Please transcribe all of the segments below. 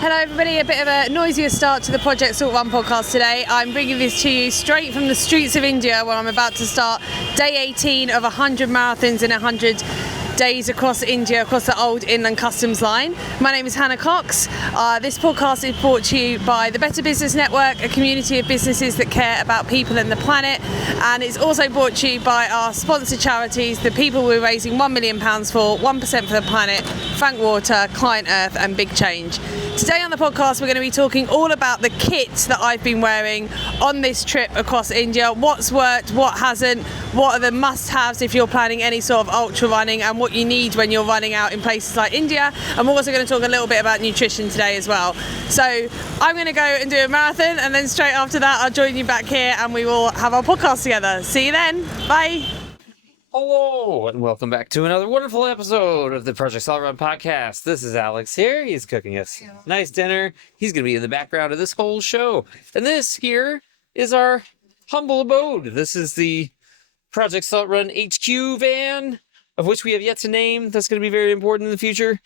Hello everybody, a bit of a noisier start to the Project Salt Run podcast today. I'm bringing this to you straight from the streets of India where I'm about to start day 18 of 100 marathons in 100 days across India, across the old inland customs line. My name is Hannah Cox. This podcast is brought to you by the Better Business Network, a community of businesses that care about people and the planet, and it's also brought to you by our sponsor charities, the people we're raising £1 million for, 1% for the planet, Frank Water, ClientEarth and Big Change. Today on the podcast we're going to be talking all about the kit that I've been wearing on this trip across India, what's worked, what hasn't, what are the must-haves if you're planning any sort of ultra running, and what you need when you're running out in places like India. And we're also going to talk a little bit about nutrition today as well. So I'm going to go and do a marathon, and then straight after that I'll join you back here and we will have our podcast together. See you then. Bye. Hello, and welcome back to another wonderful episode of the Project Salt Run podcast. This is Alex here. He's cooking us nice dinner. He's going to be in the background of this whole show. And this here is our humble abode. This is the Project Salt Run HQ van, of which we have yet to name. That's going to be very important in the future.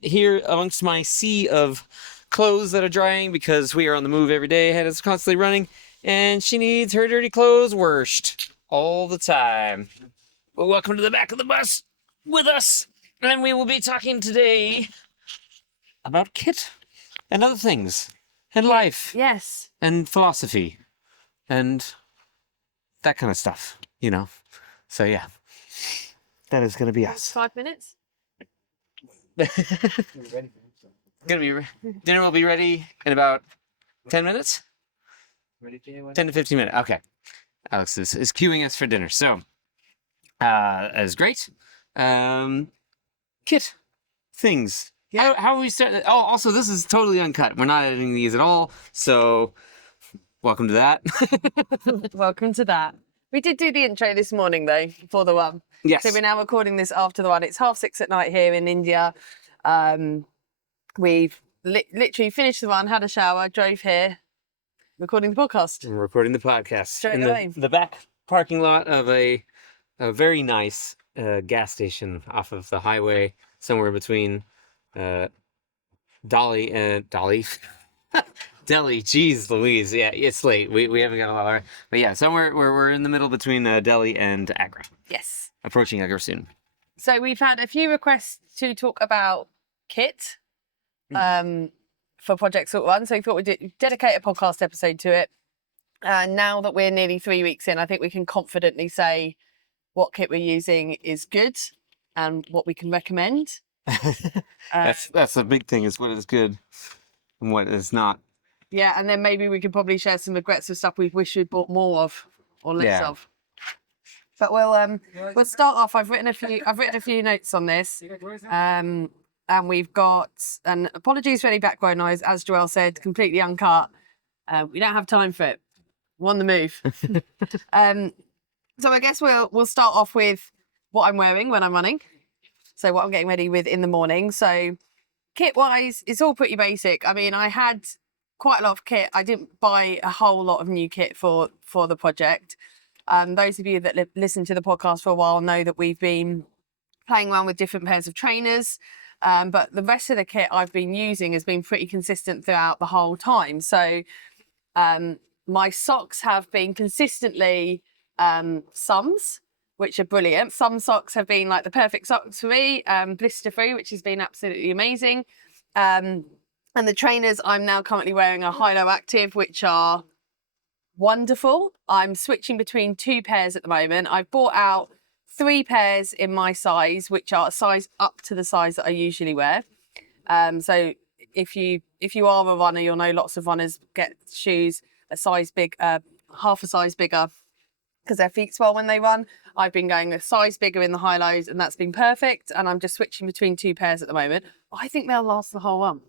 Here amongst my sea of clothes that are drying because we are on the move every day. Hannah's constantly running, and she needs her dirty clothes washed all the time. Well, welcome to the back of the bus with us, and we will be talking today about kit and other things, and life, Yes. and philosophy, and that kind of stuff, you know. So yeah, that is going to be us. 5 minutes? Dinner will be ready in about 10 minutes? 10 to 15 minutes, okay. Alex is queuing us for dinner, so... that is great. Kit things. Yeah. How are we starting? Oh, also, this is totally uncut. We're not editing these at all. So, welcome to that. Welcome to that. We did do the intro this morning though, before the run. Yes. So we're now recording this after the run. It's 6:30 at night here in India. We've literally finished the run, had a shower, drove here, recording the podcast. We're recording the podcast Straight in away. the back parking lot of a very nice gas station off of the highway, somewhere between Delhi and Delhi. Jeez Louise. Yeah, it's late. We haven't got a lot of... But yeah, somewhere where we're in the middle between Delhi and Agra. Yes. Approaching Agra soon. So we've had a few requests to talk about kit for Project Salt Run. So we thought we'd dedicate a podcast episode to it. Now that we're nearly 3 weeks in, I think we can confidently say what kit we're using is good and what we can recommend. That's the big thing, is what is good and what is not. Yeah, and then maybe we could probably share some regrets of stuff we wish we'd bought more of or less of. But we'll start off. I've written a few notes on this. And we've got, and apologies for any background noise, as Joelle said, completely uncut. We don't have time for it. We're on the move. So I guess we'll start off with what I'm wearing when I'm running. So what I'm getting ready with in the morning. So kit-wise, it's all pretty basic. I mean, I had quite a lot of kit. I didn't buy a whole lot of new kit for the project. Those of you that listen to the podcast for a while know that we've been playing around with different pairs of trainers. But the rest of the kit I've been using has been pretty consistent throughout the whole time. So my socks have been consistently Sums, which are brilliant. Some socks have been like the perfect socks for me, blister free, which has been absolutely amazing. And the trainers I'm now currently wearing are high-low active, which are wonderful. I'm switching between 2 pairs at the moment. I've bought out 3 pairs in my size, which are a size up to the size that I usually wear. So if you are a runner, you'll know lots of runners get shoes a size big, half a size bigger, because their feet swell when they run. I've been going a size bigger in the high lows, and that's been perfect. And I'm just switching between 2 pairs at the moment. I think they'll last the whole run.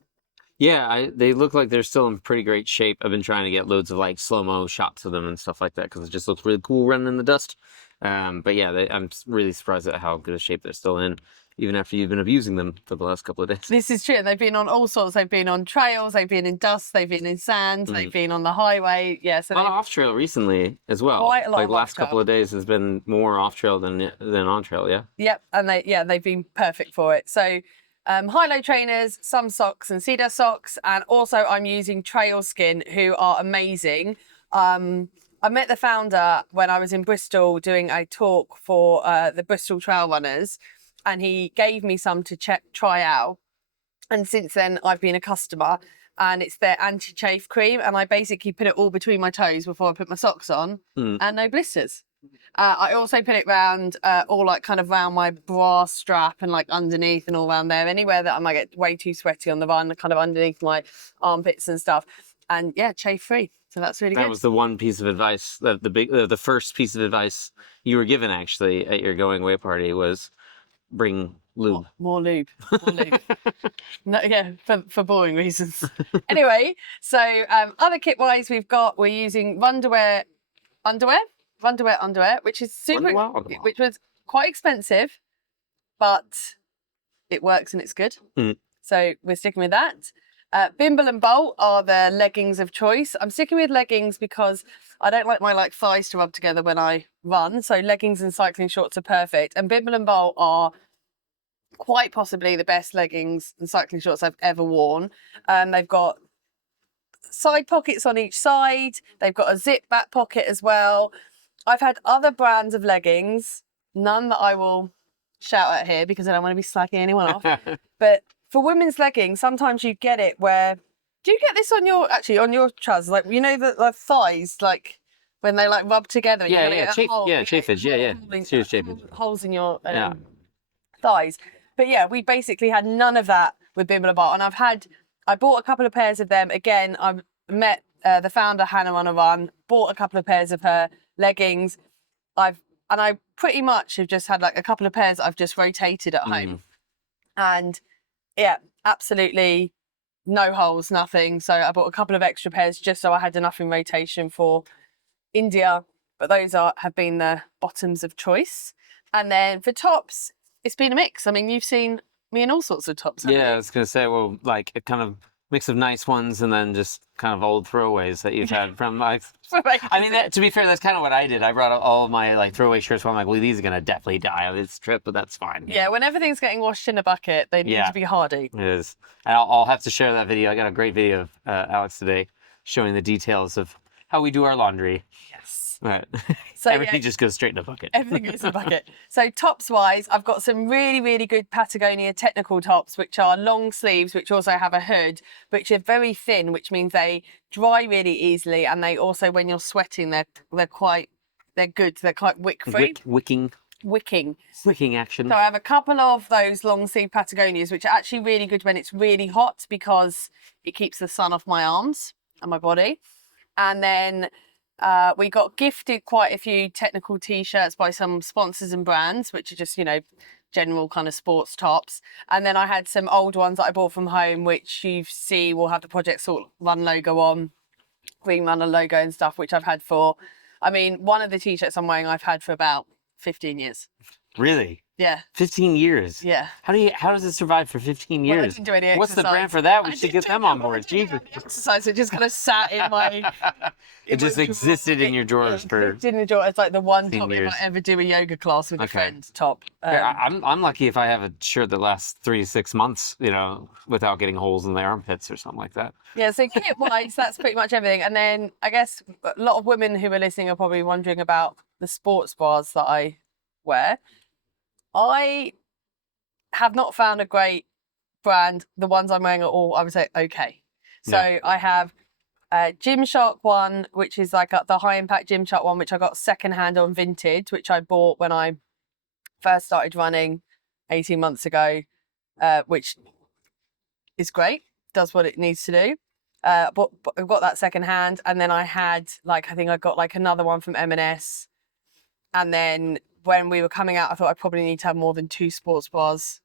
Yeah, they look like they're still in pretty great shape. I've been trying to get loads of like slow-mo shots of them and stuff like that because it just looks really cool running in the dust. But yeah, I'm really surprised at how good a shape they're still in, even after you've been abusing them for the last couple of days. This is true. They've been on all sorts. They've been on trails, they've been in dust, they've been in sand, they've been on the highway. Yeah, so off trail recently as well. Quite a lot like of last off-trail. couple of days has been more off trail than on trail. Yeah. Yep, and they've been perfect for it. So high-low trainers, some socks and cedar socks, and also I'm using Trail Skin, who are amazing. I met the founder when I was in Bristol doing a talk for the Bristol Trail Runners, and he gave me some to try out. And since then, I've been a customer, and it's their anti-chafe cream, and I basically put it all between my toes before I put my socks on, and no blisters. I also put it round, all like kind of round my bra strap and like underneath and all around there, anywhere that I might get way too sweaty on the run, kind of underneath my armpits and stuff. And yeah, chafe free. So that's really good. That was the one piece of advice, the first piece of advice you were given actually at your going away party was bring lube. More lube. More lube. No, yeah, for boring reasons. Anyway, so other kit wise, we're using underwear, which is super, which was quite expensive, but it works and it's good. So we're sticking with that. Bimble and Bolt are the leggings of choice. I'm sticking with leggings because I don't like my thighs to rub together when I run. So leggings and cycling shorts are perfect. And Bimble and Bolt are quite possibly the best leggings and cycling shorts I've ever worn. They've got side pockets on each side. They've got a zip back pocket as well. I've had other brands of leggings, none that I will shout at here because I don't want to be slagging anyone off. But for women's leggings, sometimes you get it where, do you get this on your trousers? Like, you know, the thighs, like when they like rub together. Chafage, serious chafage. Holes in your thighs. But yeah, we basically had none of that with Bimble and Bolt. And I bought a couple of pairs of them. Again, I met the founder, Hannah, on a run, bought a couple of pairs of her leggings. I pretty much have just had like a couple of pairs that I've just rotated at home. And yeah, absolutely no holes, nothing. So I bought a couple of extra pairs just so I had enough in rotation for India. But those have been the bottoms of choice. And then for tops, it's been a mix. I mean, you've seen me in all sorts of tops. Yeah, I was going to say, well, like a kind of mix of nice ones and then just kind of old throwaways that you've had from like. I mean, to be fair, that's kind of what I did. I brought all of my like throwaway shirts. Where I'm like, well, these are going to definitely die on this trip, but that's fine. Yeah, when everything's getting washed in a bucket, they need to be hardy. It is. And I'll have to share that video. I got a great video of Alex today showing the details of how we do our laundry. Yes. Right. So everything just goes straight in a bucket. Everything goes in a bucket. So tops wise, I've got some really, really good Patagonia technical tops, which are long sleeves, which also have a hood, which are very thin, which means they dry really easily. And they also, when you're sweating, they're good. They're quite wick free. Wicking action. So I have a couple of those long sleeve Patagonias, which are actually really good when it's really hot because it keeps the sun off my arms and my body. And then we got gifted quite a few technical t-shirts by some sponsors and brands, which are just, you know, general kind of sports tops. And then I had some old ones that I bought from home, which you see will have the Project Salt Run logo on, Green Runner logo and stuff, which I've had for, I mean, one of the t-shirts I'm wearing I've had for about 15 years. Really? Yeah. 15 years? Yeah. How does it survive for 15 years? Well, I didn't do any exercise. What's the brand for that? We should get them on board. Jesus. Exercise, it just kind of sat in my... It just existed in your drawers for... It in the drawer. It's like the one top years. if I ever do a yoga class with a friend top. I'm lucky if I have a shirt that lasts 3 to 6 months, you know, without getting holes in the armpits or something like that. Yeah, so kit-wise, that's pretty much everything. And then I guess a lot of women who are listening are probably wondering about the sports bras that I wear. I have not found a great brand. The ones I'm wearing are all, I would say, okay. So I have a Gymshark one, which is like the high impact Gymshark one, which I got secondhand on Vinted, which I bought when I first started running 18 months ago, which is great, does what it needs to do. But I've got that secondhand, and then I had I think I got like another one from M&S, and then when we were coming out, I thought I probably need to have more than 2 sports bras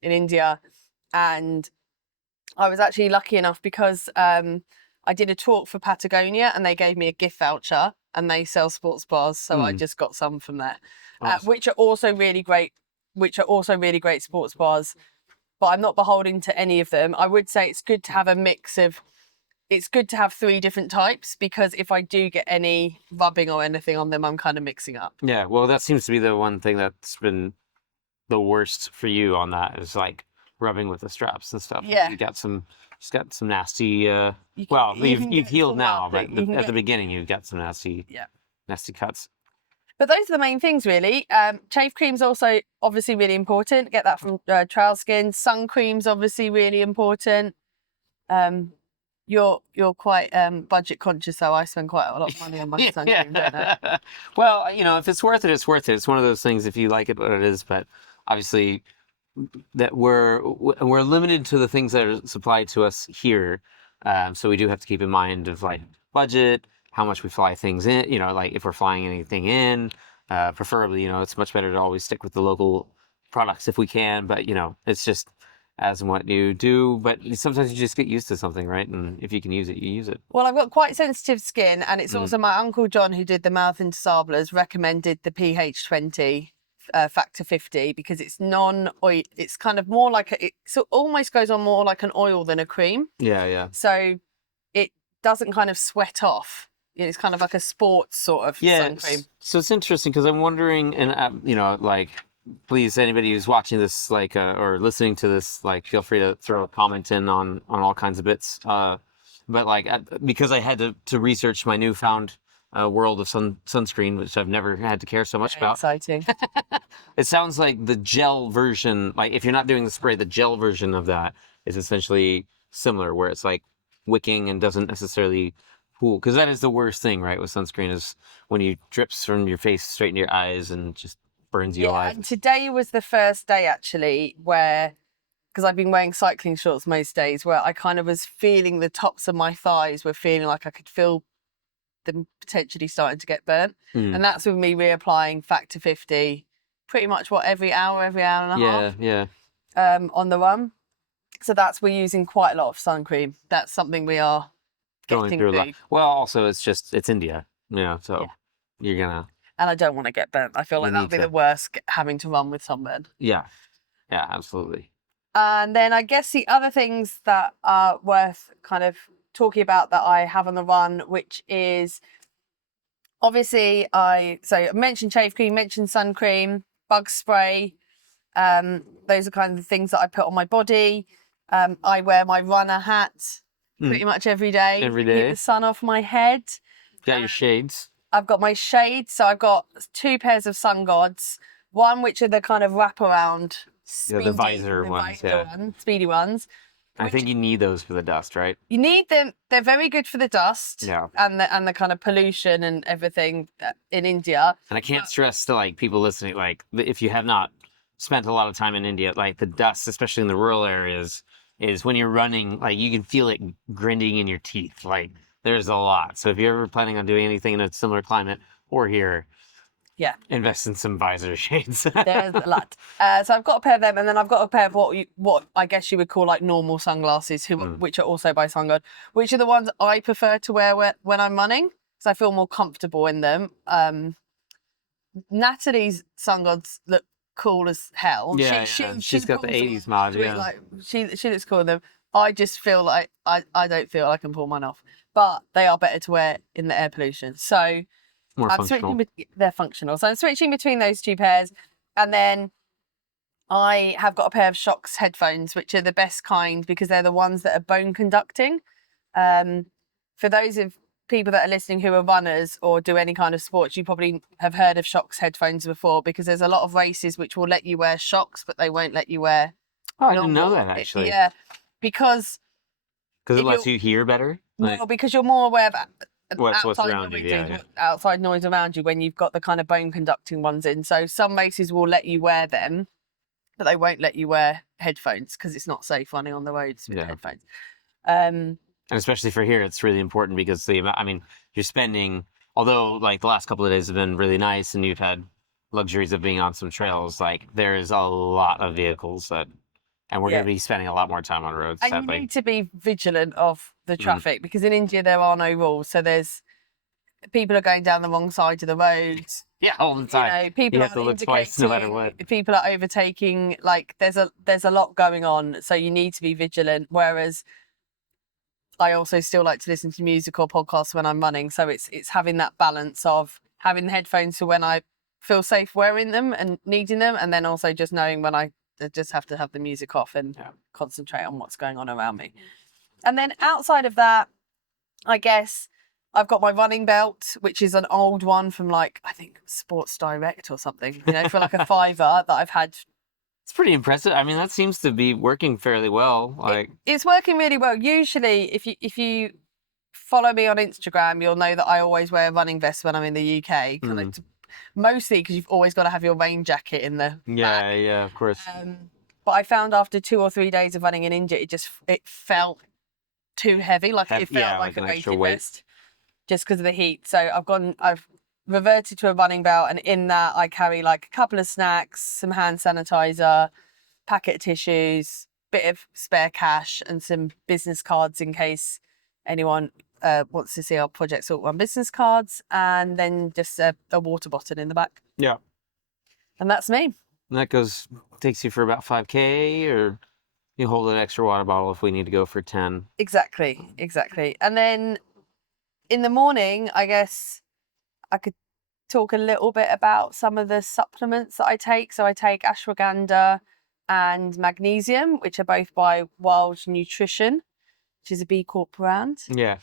in India. And I was actually lucky enough because I did a talk for Patagonia and they gave me a gift voucher and they sell sports bras. So I just got some from there, awesome. which are also really great sports bras. But I'm not beholden to any of them. I would say it's good to have a mix of, it's good to have 3 different types, because if I do get any rubbing or anything on them, I'm kind of mixing up. Yeah, well, that seems to be the one thing that's been the worst for you on that is like rubbing with the straps and stuff. Yeah. You got some, just got some nasty. You Well, you can you've get healed full now, up, but you can at the get- beginning you've got some nasty, Yeah. nasty cuts. But those are the main things, really. Chafe cream's also obviously really important. Get that from trail skin. Sun cream's obviously really important. You're quite budget conscious, so I spend quite a lot of money on my sun cream, don't I? Well, you know, if it's worth it, it's worth it. It's one of those things. If you like it, what it is. But obviously, that we're limited to the things that are supplied to us here. So we do have to keep in mind of like budget, how much we fly things in. You know, like if we're flying anything in, preferably, you know, it's much better to always stick with the local products if we can. But you know, it's just as and what you do. But sometimes you just get used to something, right? And if you can use it, you use it. Well, I've got quite sensitive skin, and it's also my Uncle John, who did the mouth into Sablers, recommended the pH 20 factor 50 because it's non-oil. It's kind of more like it almost goes on more like an oil than a cream. Yeah, yeah. So it doesn't kind of sweat off. It's kind of like a sports sort of sun cream. So it's interesting because I'm wondering, and you know, like, please, anybody who's watching this, like, or listening to this, like, feel free to throw a comment in on all kinds of bits. But like, because I had to research my newfound world of sunscreen, which I've never had to care so much about. Exciting. It sounds like the gel version, like if you're not doing the spray, the gel version of that is essentially similar, where it's like wicking and doesn't necessarily pool. Because that is the worst thing, right, with sunscreen is when you drips from your face straight into your eyes and just burns you alive. And today was the first day actually where, because I've been wearing cycling shorts most days, where I kind of was feeling the tops of my thighs were feeling like I could feel them potentially starting to get burnt. And that's with me reapplying factor 50 pretty much every hour and a half. Yeah. On the run. So we're using quite a lot of sun cream. That's something we are Going getting through a through. lot. Well, also it's India, you know, so you're gonna. And I don't want to get burnt. I feel like that would be the worst, having to run with sunburn. Yeah, absolutely. And then I guess the other things that are worth kind of talking about that I have on the run, which is obviously I mentioned chafe cream, mentioned sun cream, bug spray. Those are kind of the things that I put on my body. I wear my runner hat pretty much every day. Every to day. keep the sun off my head. Got your shades. I've got my shades. So I've got 2 pairs of sun gods. One which are the kind of wraparound, The visor ones, speedy ones. I think you need those for the dust, right? You need them. They're very good for the dust and the kind of pollution and everything in India. And I can't stress to like people listening, like if you have not spent a lot of time in India, like the dust, especially in the rural areas, is when you're running, like you can feel it grinding in your teeth. Like there's a lot. So if you're ever planning on doing anything in a similar climate or here, invest in some visor shades. There's a lot. So I've got a pair of them, and then I've got a pair of what I guess you would call like normal sunglasses, which are also by SunGuard, which are the ones I prefer to wear when I'm running, because I feel more comfortable in them. Natalie's SunGuards look cool as hell. She's got the 80s mod. Like, she looks cool in them. I just feel like I don't feel I can pull mine off, but they are better to wear in the air pollution. So they're functional. So I'm switching between those 2 pairs. And then I have got a pair of Shox headphones, which are the best kind because they're the ones that are bone conducting. For those of people that are listening who are runners or do any kind of sports, you probably have heard of Shox headphones before, because there's a lot of races which will let you wear Shox, but they won't let you wear. Oh, I didn't know that actually. Yeah, because it lets you hear better. No, because you're more aware of what's around you, outside noise around you when you've got the kind of bone conducting ones in. So some races will let you wear them, but they won't let you wear headphones because it's not safe running on the roads with headphones. And especially for here, it's really important because you're spending, although like the last couple of days have been really nice and you've had luxuries of being on some trails, like there is a lot of vehicles and we're going to be spending a lot more time on roads. And you need to be vigilant of the traffic because in India there are no rules. So people are going down the wrong side of the road. Yeah, all the time. People have to look twice no matter what. People are overtaking. Like there's a lot going on, so you need to be vigilant. Whereas I also still like to listen to music or podcasts when I'm running. So it's having that balance of having the headphones for when I feel safe wearing them and needing them, and then also just knowing when I I just have to have the music off and concentrate on what's going on around me. And then outside of that, I guess I've got my running belt, which is an old one from like, I think Sports Direct or something, for like a £5 that I've had. It's pretty impressive. I mean, that seems to be working fairly well. Like it's working really well. Usually, if you follow me on Instagram, you'll know that I always wear a running vest when I'm in the UK. Mostly because you've always got to have your rain jacket in the back. Yeah, of course. But I found after 2 or 3 days of running in India, it felt too heavy. Like it felt like a weighted vest, just because of the heat. So I've reverted to a running belt, and in that I carry like a couple of snacks, some hand sanitizer, packet of tissues, bit of spare cash, and some business cards in case anyone wants to see our Project Salt Run business cards, and then just a water bottle in the back. Yeah. And that's me. And that takes you for about 5K, or you hold an extra water bottle if we need to go for 10. Exactly. And then in the morning, I guess I could talk a little bit about some of the supplements that I take. So I take ashwagandha and magnesium, which are both by Wild Nutrition, which is a B Corp brand. Yeah.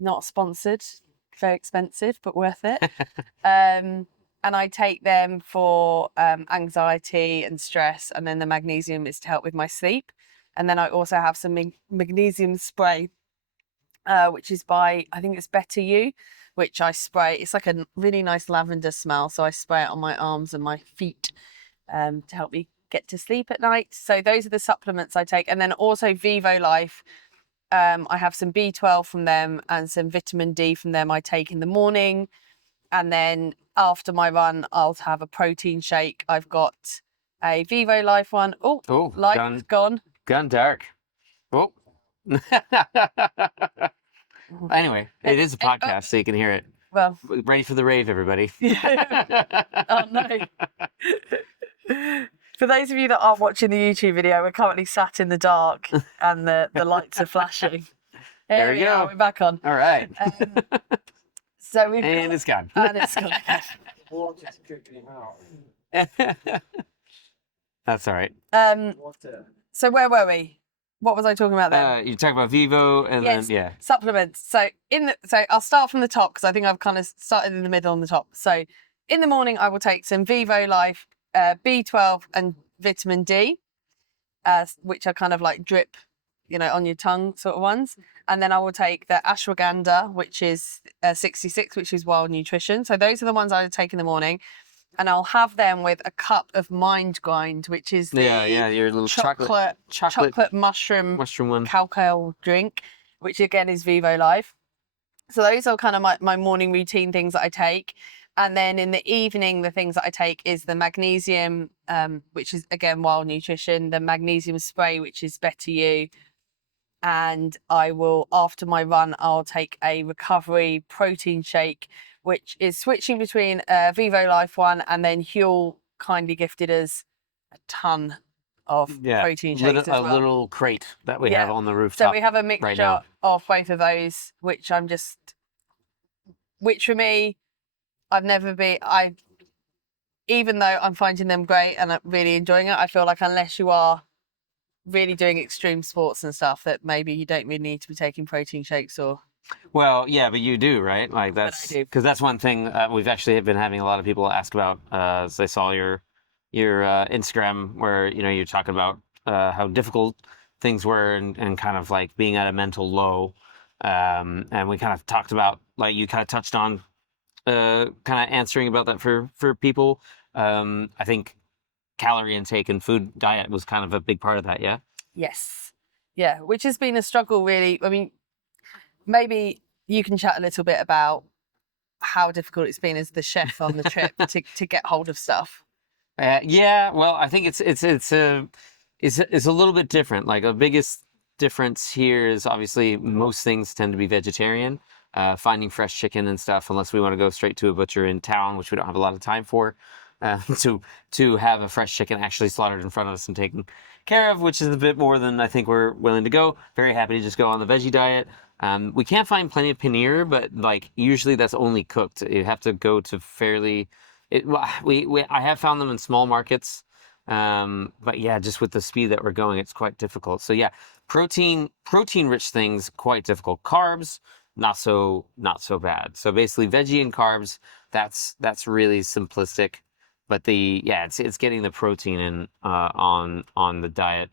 Not sponsored, very expensive, but worth it. And I take them for anxiety and stress, and then the magnesium is to help with my sleep. And then I also have some magnesium spray, which is by, I think it's Better You, which I spray. It's like a really nice lavender smell, so I spray it on my arms and my feet to help me get to sleep at night. So those are the supplements I take. And then also Vivo Life, I have some B12 from them and some vitamin D from them I take in the morning. And then after my run, I'll have a protein shake. I've got a Vivo Life one. Oh, life gone. Gone dark. Oh. Anyway, it is a podcast, so you can hear it. Well, ready for the rave, everybody. Oh, no. For those of you that aren't watching the YouTube video, we're currently sat in the dark and the lights are flashing. There we go. We're back on. All right. So it's gone. And it's gone. That's all right. So where were we? What was I talking about then? You talk about Vivo and then supplements. So I'll start from the top because I think I've kind of started in the middle on the top. So in the morning I will take some Vivo Life, B12 and vitamin D, which are kind of like drip, on your tongue sort of ones. And then I will take the ashwagandha, which is 66, which is Wild Nutrition. So those are the ones I would take in the morning. And I'll have them with a cup of Mind Grind, which is the your little chocolate mushroom one, cacao drink, which again is Vivo Life. So those are kind of my morning routine things that I take. And then in the evening, the things that I take is the magnesium, which is again Wild Nutrition, the magnesium spray, which is Better You. And I will, after my run, I'll take a recovery protein shake, which is switching between a Vivo Life one, and then Huel kindly gifted us a ton of protein shakes as well. A little crate that we have on the rooftop. So we have a mixture of both of those, which for me, even though I'm finding them great and I'm really enjoying it, I feel like unless you are really doing extreme sports and stuff, that maybe you don't really need to be taking protein shakes or... Well, yeah, but you do, right? Like that's because that's one thing we've actually been having a lot of people ask about. As I saw your Instagram where you're talking about how difficult things were and kind of like being at a mental low, and we kind of talked about, like, you kind of touched on kind of answering about that for people. I think calorie intake and food diet was kind of a big part of that. Yes, which has been a struggle, really. I mean, maybe you can chat a little bit about how difficult it's been as the chef on the trip to get hold of stuff. Well, I think it's a little bit different. Like, the biggest difference here is obviously most things tend to be vegetarian. Finding fresh chicken and stuff, unless we want to go straight to a butcher in town, which we don't have a lot of time for, to have a fresh chicken actually slaughtered in front of us and taken care of, which is a bit more than I think we're willing to go. Very happy to just go on the veggie diet. We can find plenty of paneer, but like usually that's only cooked. You have to go to I have found them in small markets, But yeah, just with the speed that we're going, it's quite difficult. So yeah, protein-rich things, quite difficult. Carbs, not so bad. So basically, veggie and carbs, that's really simplistic. But it's getting the protein in on the diet.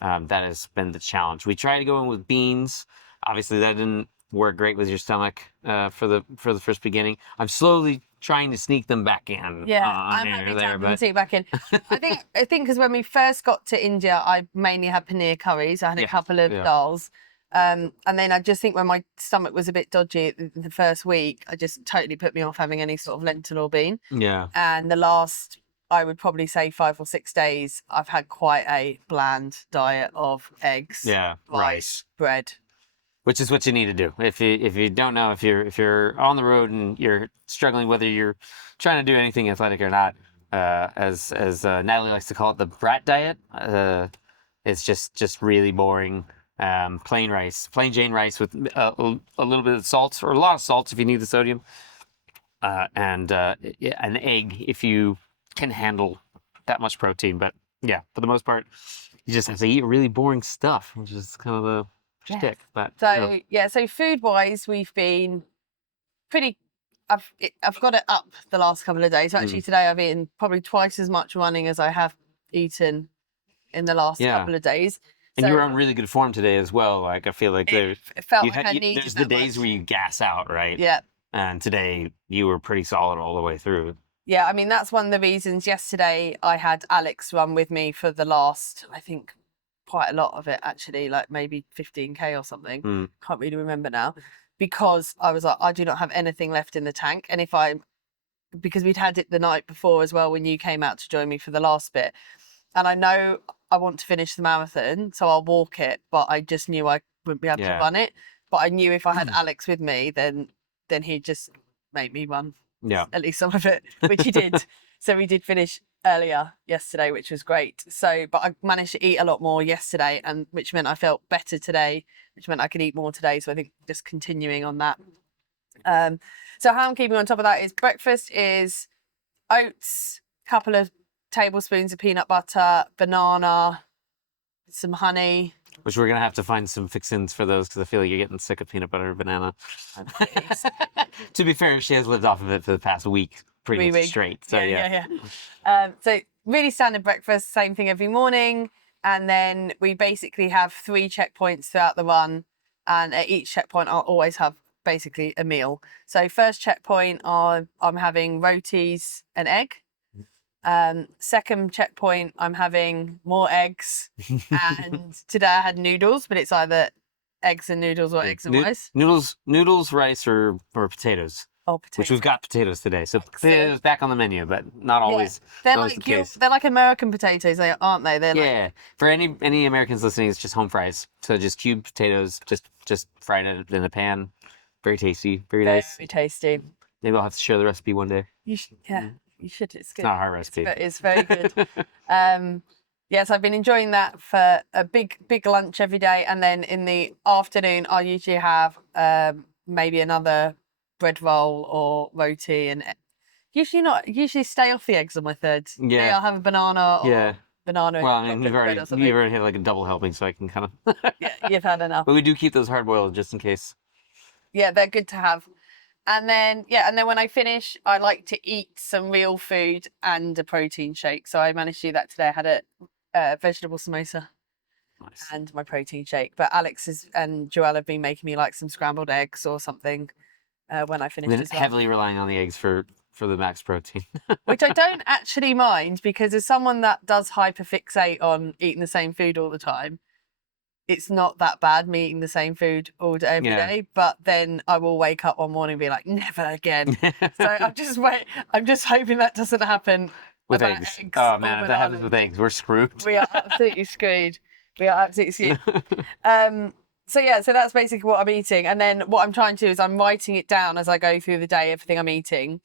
That has been the challenge. We tried to go in with beans. Obviously, that didn't work great with your stomach for the first beginning. I'm slowly trying to sneak them back in. Yeah, I'm happy to have them take back in. I think because when we first got to India, I mainly had paneer curries. I had a couple of dals. And then I just think when my stomach was a bit dodgy the first week, I just totally put me off having any sort of lentil or bean. Yeah. And the last, I would probably say 5 or 6 days, I've had quite a bland diet of eggs, rice, bread. Which is what you need to do. If you don't know, if you're on the road and you're struggling whether you're trying to do anything athletic or not, as Natalie likes to call it, the brat diet, it's just really boring. Plain rice, plain Jane rice with a little bit of salt or a lot of salt if you need the sodium, and an egg if you can handle that much protein. But yeah, for the most part, you just have to eat really boring stuff, which is kind of the shtick. But so food wise, we've been pretty. I've got it up the last couple of days. Actually, today I've eaten probably twice as much running as I have eaten in the last couple of days. And you were on really good form today as well. Like I feel like there's the days where you gas out, right? Yeah. And today you were pretty solid all the way through. Yeah, I mean that's one of the reasons. Yesterday I had Alex run with me for the last, I think, quite a lot of it actually, like maybe 15k or something. Can't really remember now, because I was like, I do not have anything left in the tank, and because we'd had it the night before as well when you came out to join me for the last bit, and I know I want to finish the marathon, so I'll walk it, but I just knew I wouldn't be able to run it. But I knew if I had Alex with me, then he'd just make me run at least some of it, which he did. So we did finish earlier yesterday, which was great. So, but I managed to eat a lot more yesterday, and which meant I felt better today, which meant I could eat more today. So I think just continuing on that. So how I'm keeping on top of that is breakfast is oats, couple of tablespoons of peanut butter, banana, some honey. Which we're gonna have to find some fixins for those, because I feel like you're getting sick of peanut butter and banana. To be fair, she has lived off of it for the past week, pretty much straight. So so really standard breakfast, same thing every morning, and then we basically have 3 checkpoints throughout the run, and at each checkpoint I'll always have basically a meal. So first checkpoint, I'm having rotis and egg. Second checkpoint, I'm having more eggs, and today I had noodles, but it's either eggs and noodles or eggs and rice. Noodles, rice, or potatoes. Oh, potatoes. Which we've got potatoes today, so potatoes back on the menu, but not always. They're like American potatoes, aren't they? They're for any Americans listening, it's just home fries. So just cubed potatoes, just fried it in a pan. Very tasty, very nice. Very tasty. Maybe I'll have to share the recipe one day. You should, you should. It's good. It's not a hard recipe. It's very good. Yes, I've been enjoying that for a big lunch every day, and then in the afternoon I'll usually have maybe another bread roll or roti, and usually stay off the eggs on my third. Yeah, I'll have a banana or banana. Well, I mean, you've already had like a double helping, so I can kind of. Yeah, you've had enough. But we do keep those hard boiled just in case. Yeah, they're good to have. And then when I finish, I like to eat some real food and a protein shake. So I managed to do that today. I had a vegetable samosa and my protein shake. But Alex and Joelle have been making me like some scrambled eggs or something when I finish as well. Heavily relying on the eggs for the max protein. Which I don't actually mind, because as someone that does hyperfixate on eating the same food all the time, it's not that bad me eating the same food all day every day, but then I will wake up one morning and be like, never again. So I'm just hoping that doesn't happen with eggs. Oh man, if that happens with eggs, we're screwed. We are absolutely screwed. So that's basically what I'm eating. And then what I'm trying to do is I'm writing it down as I go through the day, everything I'm eating.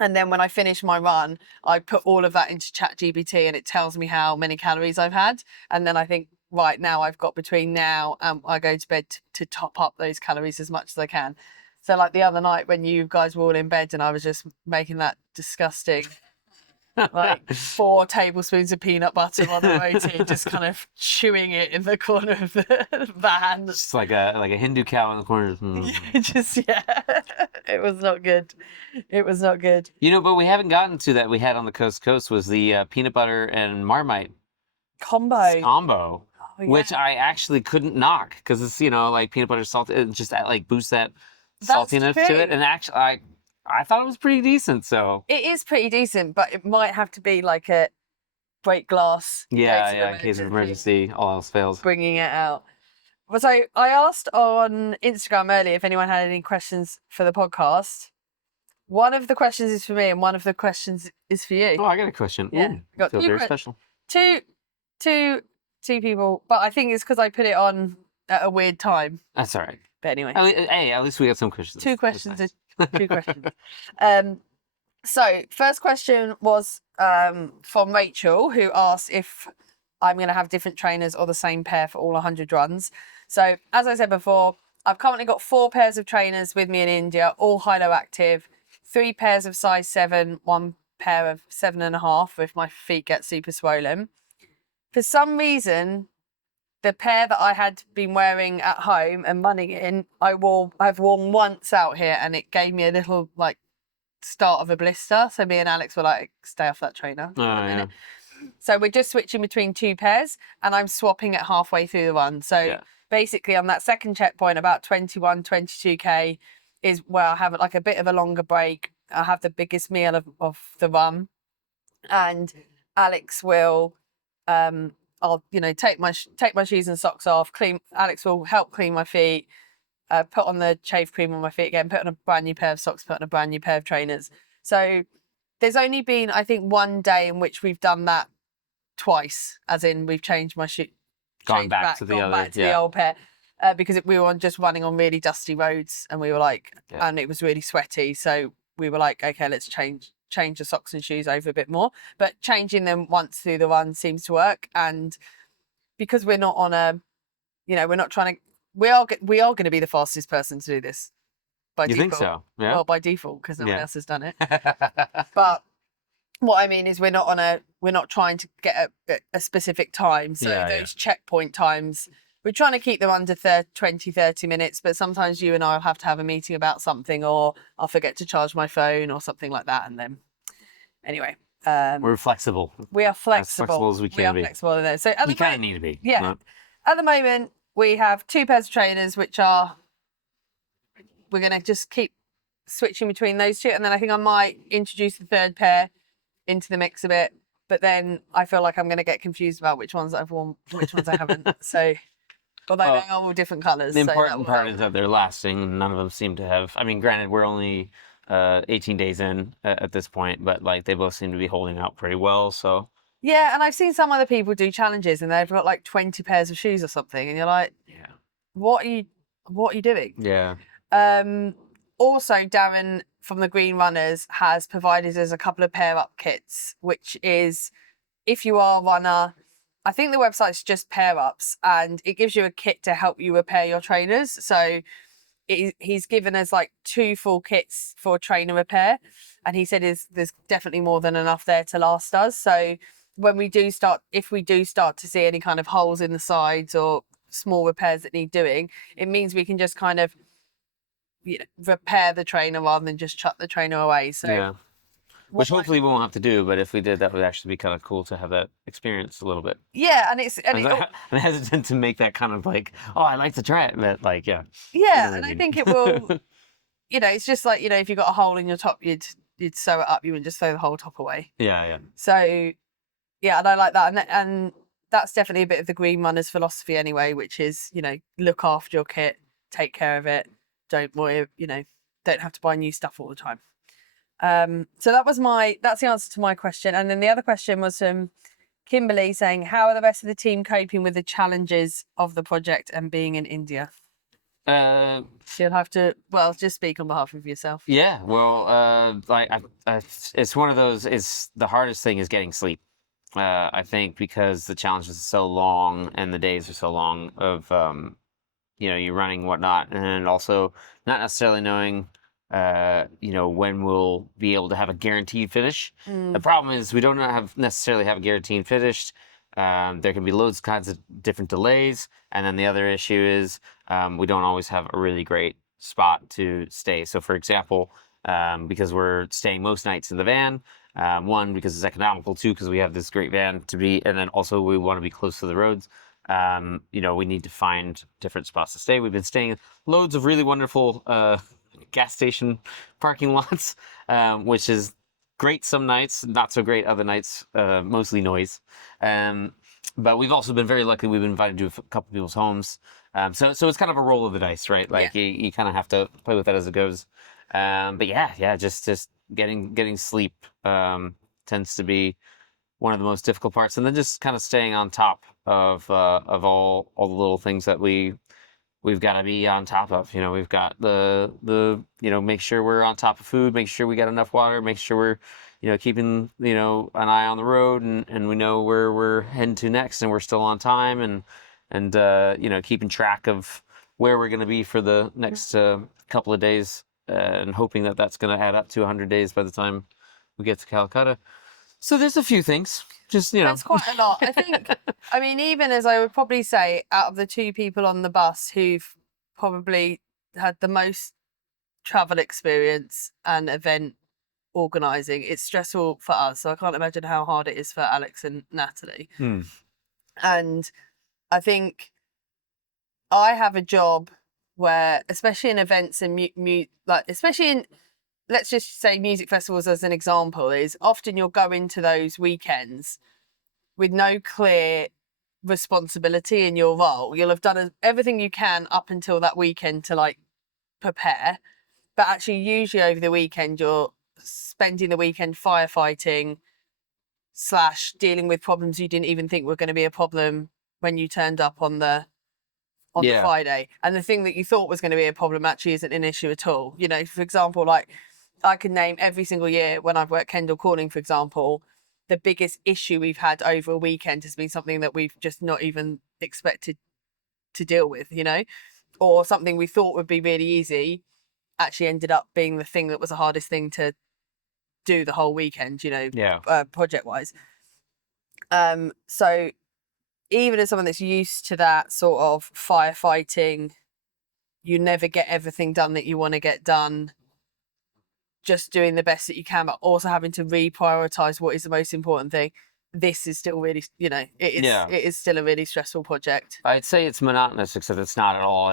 And then when I finish my run, I put all of that into ChatGPT, and it tells me how many calories I've had. And then I think, right now I've got between now and I go to bed to top up those calories as much as I can. So like the other night when you guys were all in bed and I was just making that disgusting like 4 tablespoons of peanut butter on the roti, just kind of chewing it in the corner of the van. Just like a Hindu cow in the corner. It was not good. It was not good. But we haven't gotten to that we had on the Coast to Coast was the peanut butter and Marmite combo, Oh, which yeah. I actually couldn't knock because it's like peanut butter salt. It just like boosts that That's saltiness true. to it, and actually I thought it was pretty decent. So It is pretty decent, but it might have to be like a break glass. in case of emergency, all else fails. Bringing it out. But I asked on Instagram earlier if anyone had any questions for the podcast. One of the questions is for me, and one of the questions is for you. Oh, I got a question. Yeah, got feel very special. Two people, but I think it's because I put it on at a weird time. That's all right. But anyway, at least we got some questions. Two questions. Nice. Two questions. So first question was from Rachel, who asked if I'm going to have different trainers or the same pair for all 100 runs. So as I said before, I've currently got 4 pairs of trainers with me in India, all high-low active, 3 pairs of size 7, 1 pair of 7.5 if my feet get super swollen. For some reason, the pair that I had been wearing at home and running in, I've worn once out here, and it gave me a little like start of a blister. So me and Alex were like, stay off that trainer for a minute. So we're just switching between 2 pairs, and I'm swapping it halfway through the run. So basically on that second checkpoint, about 21, 22k is where I have like a bit of a longer break. I have the biggest meal of the run, and Alex will I'll take my shoes and socks off, clean. Alex will help clean my feet, put on the chafe cream on my feet again, put on a brand new pair of socks, put on a brand new pair of trainers. So there's only been, I think, one day in which we've done that twice, as in we've changed my shoe, gone back to the old pair, because we were just running on really dusty roads, and we were like, and it was really sweaty, so we were like, okay, let's change the socks and shoes over a bit more. But changing them once through the run seems to work, and because we're not on a, we're not trying to, we are going to be the fastest person to do this by default. You think so? Yeah. Well, by default, because no one else has done it. But what I mean is we're not trying to get a specific time. So those checkpoint times, we're trying to keep them under 20, 30 minutes, but sometimes you and I will have to have a meeting about something, or I'll forget to charge my phone or something like that. And then, anyway. We're flexible. We are flexible. As flexible as we can be. We are flexible in there. So you kind of need to be. Yeah. No. At the moment, we have 2 pairs of trainers, which we're going to just keep switching between those 2. And then I think I might introduce the 3rd pair into the mix a bit. But then I feel like I'm going to get confused about which ones I've worn, which ones I haven't. So... Although they are all different colours. The important part is that they're lasting. None of them seem to have... I mean, granted, we're only 18 days in at this point, but like they both seem to be holding out pretty well, so... Yeah, and I've seen some other people do challenges and they've got like 20 pairs of shoes or something, and you're like, what are you doing? Yeah. Also, Darren from the Green Runners has provided us a couple of pair-up kits, which is, if you are a runner... I think the website's just pair ups, and it gives you a kit to help you repair your trainers. So he's given us like 2 full kits for trainer repair, and he said there's definitely more than enough there to last us. So when if we do start to see any kind of holes in the sides or small repairs that need doing, it means we can just kind of repair the trainer rather than just chuck the trainer away. So which hopefully we won't have to do, but if we did, that would actually be kind of cool to have that experience a little bit. Yeah, and I'm hesitant to make that kind of like, oh, I like to try it, but like, Yeah, and I think it will, it's just like, if you got a hole in your top, you'd sew it up, you wouldn't just throw the whole top away. Yeah. So, yeah, and I like that. And that's definitely a bit of the Green Runners philosophy anyway, which is, look after your kit, take care of it, don't worry, don't have to buy new stuff all the time. So that's the answer to my question. And then the other question was from Kimberly saying, how are the rest of the team coping with the challenges of the project and being in India? She'll have to, just speak on behalf of yourself. Yeah, well, it's one of those, the hardest thing is getting sleep. I think because the challenges are so long and the days are so long of, you're running and whatnot, and also not necessarily knowing when we'll be able to have a guaranteed finish. Mm. The problem is we don't necessarily have a guaranteed finish. There can be loads of kinds of different delays, and then the other issue is we don't always have a really great spot to stay. So, for example, because we're staying most nights in the van, one, because it's economical, two, because we have this great van to be, and then also we want to be close to the roads. We need to find different spots to stay. We've been staying in loads of really wonderful gas station parking lots, which is great some nights, not so great other nights, mostly noise. But we've also been very lucky. We've been invited to a couple people's homes. So it's kind of a roll of the dice, right? Like you kind of have to play with that as it goes. But just getting sleep tends to be one of the most difficult parts, and then just kind of staying on top of all the little things that we've got to be on top of. We've got the make sure we're on top of food, make sure we got enough water, make sure we're keeping an eye on the road, and we know where we're heading to next, and we're still on time, and keeping track of where we're going to be for the next couple of days, and hoping that that's going to add up to 100 days by the time we get to Calcutta. So there's a few things. That's quite a lot. I think, even as I would probably say, out of the two people on the bus who've probably had the most travel experience and event organising, it's stressful for us. So I can't imagine how hard it is for Alex and Natalie. And I think I have a job where, especially in events and especially in, let's just say music festivals as an example, is often you'll go into those weekends with no clear responsibility in your role. You'll have done everything you can up until that weekend to prepare, but actually usually over the weekend you're spending the weekend firefighting / dealing with problems you didn't even think were going to be a problem when you turned up on the Friday, and the thing that you thought was going to be a problem actually isn't an issue at all. For example, I can name every single year when I've worked Kendall Corning, for example, the biggest issue we've had over a weekend has been something that we've just not even expected to deal with, or something we thought would be really easy actually ended up being the thing that was the hardest thing to do the whole weekend, project wise. So even as someone that's used to that sort of firefighting, you never get everything done that you want to get done, just doing the best that you can, but also having to reprioritize what is the most important thing. This is still really, it is still a really stressful project. I'd say it's monotonous, except it's not at all.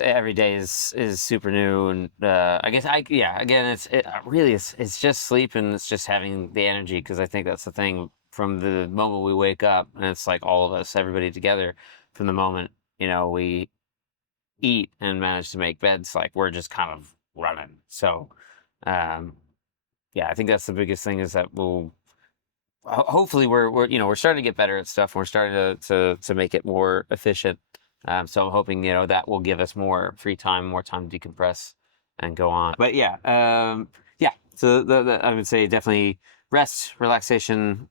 Every day is super new, and I guess it's just sleep, and it's just having the energy, because I think that's the thing from the moment we wake up, and it's like all of us, everybody together, from the moment we eat and manage to make beds, like we're just kind of running. So I think that's the biggest thing, is that hopefully we're starting to get better at stuff. We're starting to make it more efficient. So I'm hoping that will give us more free time, more time to decompress and go on. But so I would say definitely rest, relaxation.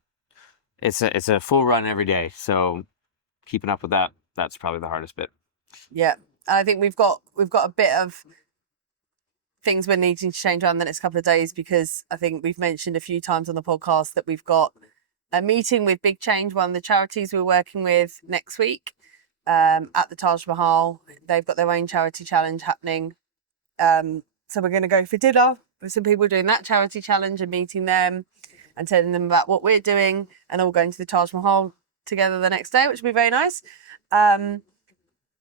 It's a full run every day. So keeping up with that's probably the hardest bit. Yeah, and I think we've got a bit of things we're needing to change around the next couple of days, because I think we've mentioned a few times on the podcast that we've got a meeting with Big Change, one of the charities we're working with, next week at the Taj Mahal. They've got their own charity challenge happening. So we're going to go for dinner with some people doing that charity challenge and meeting them and telling them about what we're doing, and all going to the Taj Mahal together the next day, which will be very nice.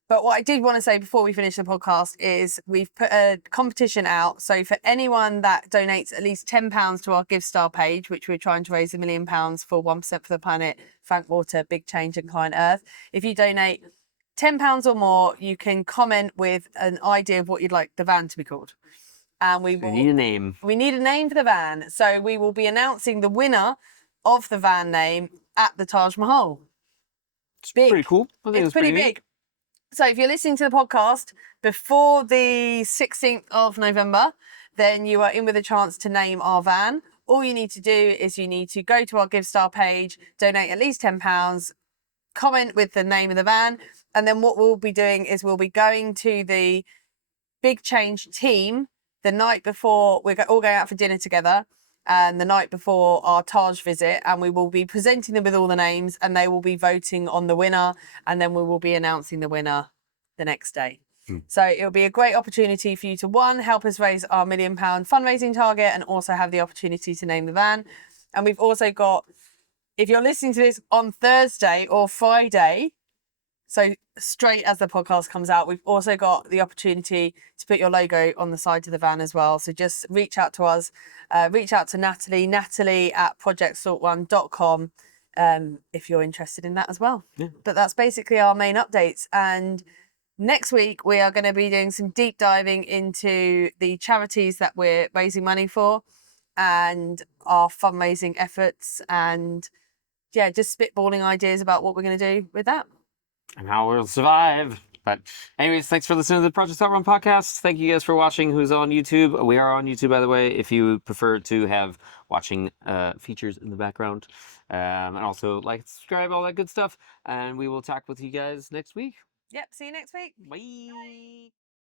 But what I did want to say before we finish the podcast is we've put a competition out. So for anyone that donates at least £10 to our Give Star page, which we're trying to raise £1 million for 1% for the planet, Frank Water, Big Change and ClientEarth. If you donate £10 or more, you can comment with an idea of what you'd like the van to be called. And we need a name. We need a name for the van. So we will be announcing the winner of the van name at the Taj Mahal. It's big. Pretty cool. I think it's pretty big. So if you're listening to the podcast before the 16th of November, then you are in with a chance to name our van. All you need to do is you need to go to our Give Star page, donate at least £10, comment with the name of the van, and then what we'll be doing is we'll be going to the Big Change team the night before we're all going out for dinner together, and the night before our Taj visit, and we will be presenting them with all the names, and they will be voting on the winner, and then we will be announcing the winner the next day. So it'll be a great opportunity for you to, one, help us raise our £1 million fundraising target, and also have the opportunity to name the van. And we've also got, if you're listening to this on Thursday or Friday, so straight as the podcast comes out, we've also got the opportunity to put your logo on the side of the van as well. So just reach out to us, reach out to Natalie at projectsalt1.com if you're interested in that as well. Yeah. But that's basically our main updates. And next week, we are going to be doing some deep diving into the charities that we're raising money for and our fundraising efforts, and yeah, just spitballing ideas about what we're going to do with that. And how we'll survive. But anyways, thanks for listening to the Project Outrun podcast. Thank you guys for watching who's on YouTube. We are on YouTube, by the way, if you prefer to have watching features in the background. And also like, subscribe, all that good stuff. And we will talk with you guys next week. Yep, see you next week. Bye.